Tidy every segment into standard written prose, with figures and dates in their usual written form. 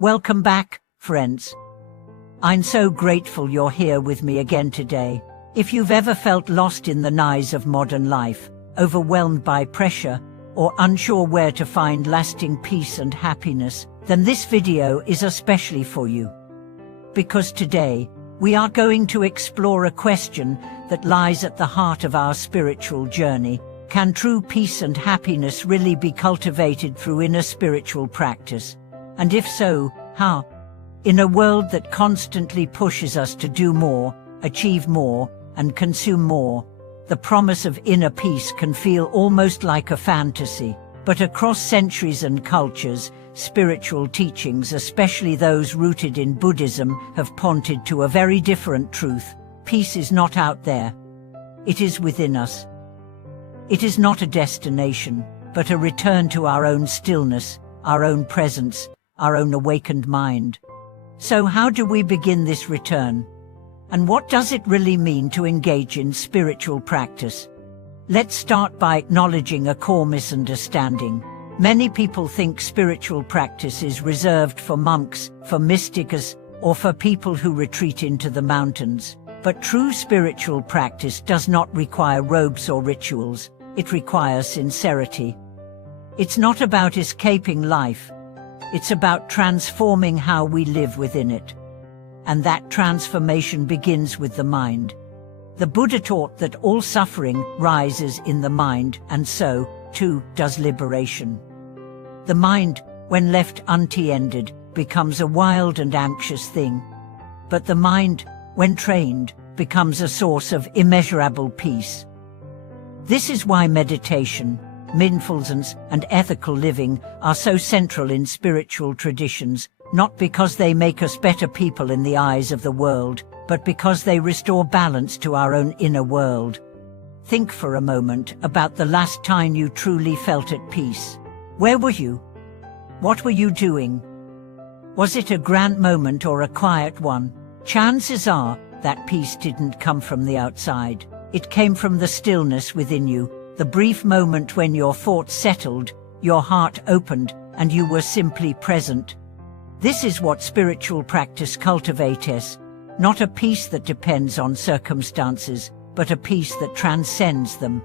Welcome back, friends. I'm so grateful you're here with me again today. If you've ever felt lost in the noise of modern life, overwhelmed by pressure, or unsure where to find lasting peace and happiness, then this video is especially for you. Because today, we are going to explore a question that lies at the heart of our spiritual journey. Can true peace and happiness really be cultivated through inner spiritual practice? And if so, how? In a world that constantly pushes us to do more, achieve more, and consume more, the promise of inner peace can feel almost like a fantasy. But across centuries and cultures, spiritual teachings, especially those rooted in Buddhism, have pointed to a very different truth. Peace is not out there. It is within us. It is not a destination, but a return to our own stillness, our own presence, our own awakened mind. So how do we begin this return? And what does it really mean to engage in spiritual practice? Let's start by acknowledging a core misunderstanding. Many people think spiritual practice is reserved for monks, for mystics, or for people who retreat into the mountains. But true spiritual practice does not require robes or rituals. It requires sincerity. It's not about escaping life. It's about transforming how we live within it. And that transformation begins with the mind. The Buddha taught that all suffering rises in the mind, and so, too, does liberation. The mind, when left untended, becomes a wild and anxious thing. But the mind, when trained, becomes a source of immeasurable peace. This is why meditation, mindfulness, and ethical living are so central in spiritual traditions, not because they make us better people in the eyes of the world, but because they restore balance to our own inner world. Think for a moment about the last time you truly felt at peace. Where were you? What were you doing? Was it a grand moment or a quiet one? Chances are that peace didn't come from the outside. It came from the stillness within you, the brief moment when your thoughts settled, your heart opened, and you were simply present. This is what spiritual practice cultivates, not a peace that depends on circumstances, but a peace that transcends them.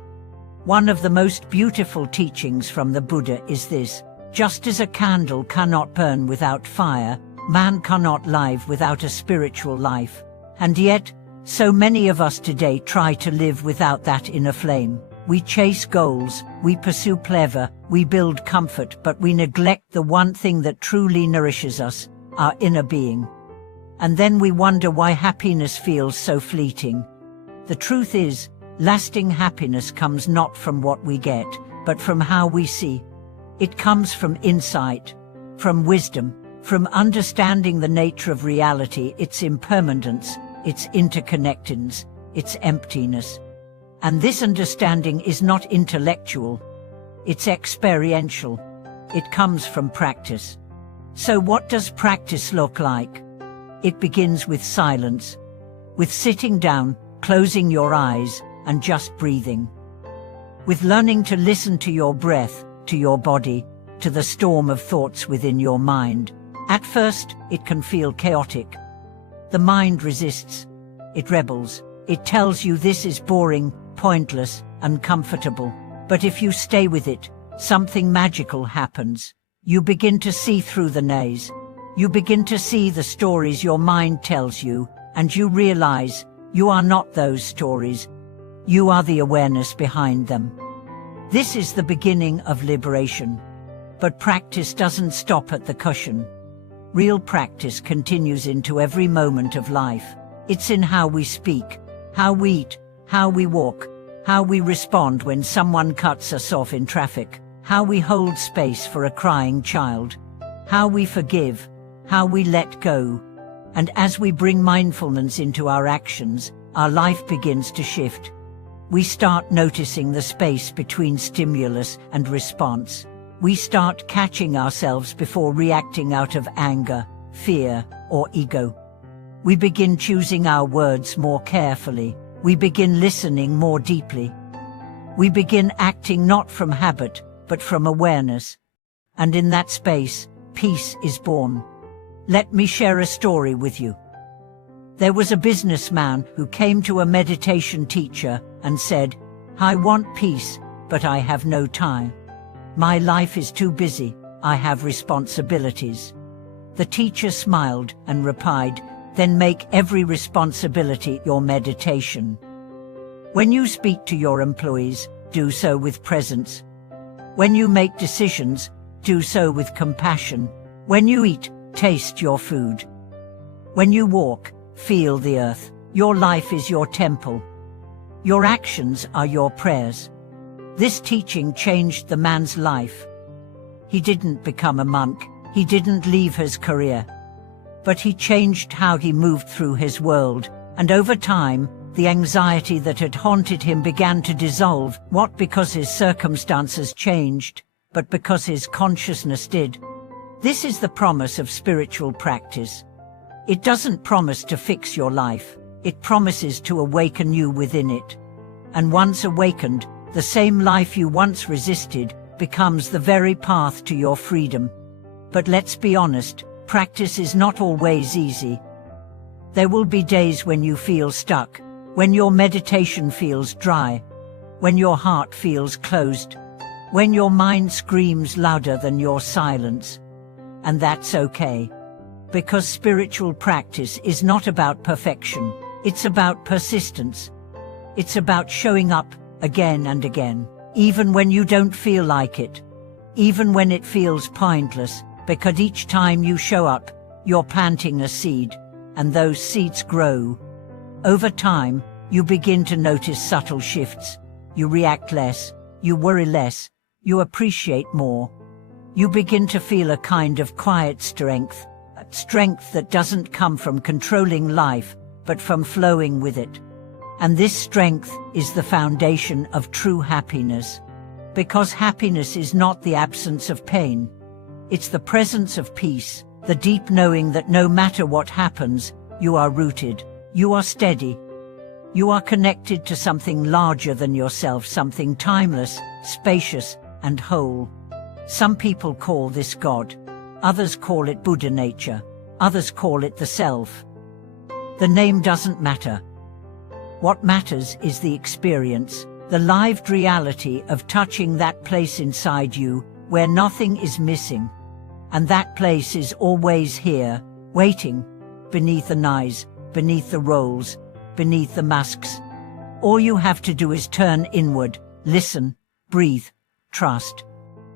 One of the most beautiful teachings from the Buddha is this: just as a candle cannot burn without fire, man cannot live without a spiritual life. And yet, so many of us today try to live without that inner flame. We chase goals, we pursue pleasure, we build comfort, but we neglect the one thing that truly nourishes us, our inner being. And then we wonder why happiness feels so fleeting. The truth is, lasting happiness comes not from what we get, but from how we see. It comes from insight, from wisdom, from understanding the nature of reality, its impermanence, its interconnectedness, its emptiness. And this understanding is not intellectual, it's experiential. It comes from practice. So what does practice look like? It begins with silence, with sitting down, closing your eyes, and just breathing. With learning to listen to your breath, to your body, to the storm of thoughts within your mind. At first, it can feel chaotic. The mind resists. It rebels. It tells you this is boring, pointless, uncomfortable. But if you stay with it, something magical happens. You begin to see through the noise. You begin to see the stories your mind tells you, and you realize you are not those stories. You are the awareness behind them. This is the beginning of liberation. But practice doesn't stop at the cushion. Real practice continues into every moment of life. It's in how we speak, how we eat, how we walk, how we respond when someone cuts us off in traffic, how we hold space for a crying child, how we forgive, how we let go. And as we bring mindfulness into our actions, our life begins to shift. We start noticing the space between stimulus and response. We start catching ourselves before reacting out of anger, fear, or ego. We begin choosing our words more carefully. We begin listening more deeply. We begin acting not from habit, but from awareness. And in that space, peace is born. Let me share a story with you. There was a businessman who came to a meditation teacher and said, "I want peace, but I have no time. My life is too busy, I have responsibilities." The teacher smiled and replied, "Then make every responsibility your meditation. When you speak to your employees, do so with presence. When you make decisions, do so with compassion. When you eat, taste your food. When you walk, feel the earth. Your life is your temple. Your actions are your prayers." This teaching changed the man's life. He didn't become a monk, he didn't leave his career, but he changed how he moved through his world, and over time, the anxiety that had haunted him began to dissolve, not because his circumstances changed, but because his consciousness did. This is the promise of spiritual practice. It doesn't promise to fix your life, it promises to awaken you within it. And once awakened, the same life you once resisted becomes the very path to your freedom. But let's be honest, practice is not always easy. There will be days when you feel stuck, when your meditation feels dry, when your heart feels closed, when your mind screams louder than your silence. And that's okay. Because spiritual practice is not about perfection, it's about persistence. It's about showing up again and again, even when you don't feel like it, even when it feels pointless, because each time you show up, you're planting a seed, and those seeds grow. Over time, you begin to notice subtle shifts. You react less, you worry less, you appreciate more. You begin to feel a kind of quiet strength, a strength that doesn't come from controlling life, but from flowing with it. And this strength is the foundation of true happiness. Because happiness is not the absence of pain. It's the presence of peace, the deep knowing that no matter what happens, you are rooted, you are steady. You are connected to something larger than yourself, something timeless, spacious, and whole. Some people call this God. Others call it Buddha nature. Others call it the self. The name doesn't matter. What matters is the experience, the lived reality of touching that place inside you where nothing is missing. And that place is always here, waiting, beneath the knives, beneath the roles, beneath the masks. All you have to do is turn inward, listen, breathe, trust.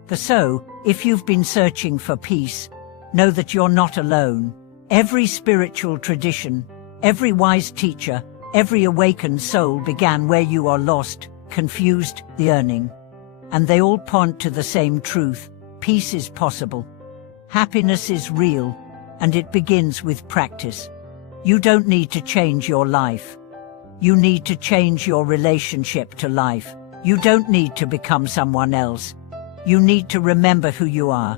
So, if you've been searching for peace, know that you're not alone. Every spiritual tradition, every wise teacher, every awakened soul began where you are lost, confused, yearning. And they all point to the same truth: peace is possible. Happiness is real, and it begins with practice. You don't need to change your life. You need to change your relationship to life. You don't need to become someone else. You need to remember who you are.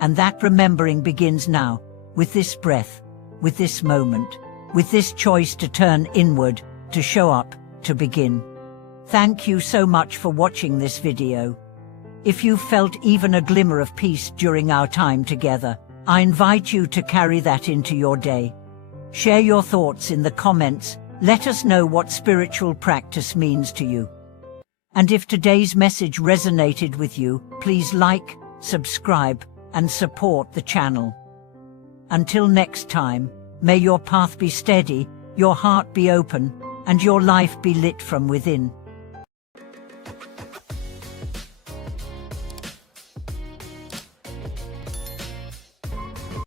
And that remembering begins now, with this breath, with this moment, with this choice to turn inward, to show up, to begin. Thank you so much for watching this video. If you felt even a glimmer of peace during our time together, I invite you to carry that into your day. Share your thoughts in the comments. Let us know what spiritual practice means to you. And if today's message resonated with you, please like, subscribe, and support the channel. Until next time, may your path be steady, your heart be open, and your life be lit from within.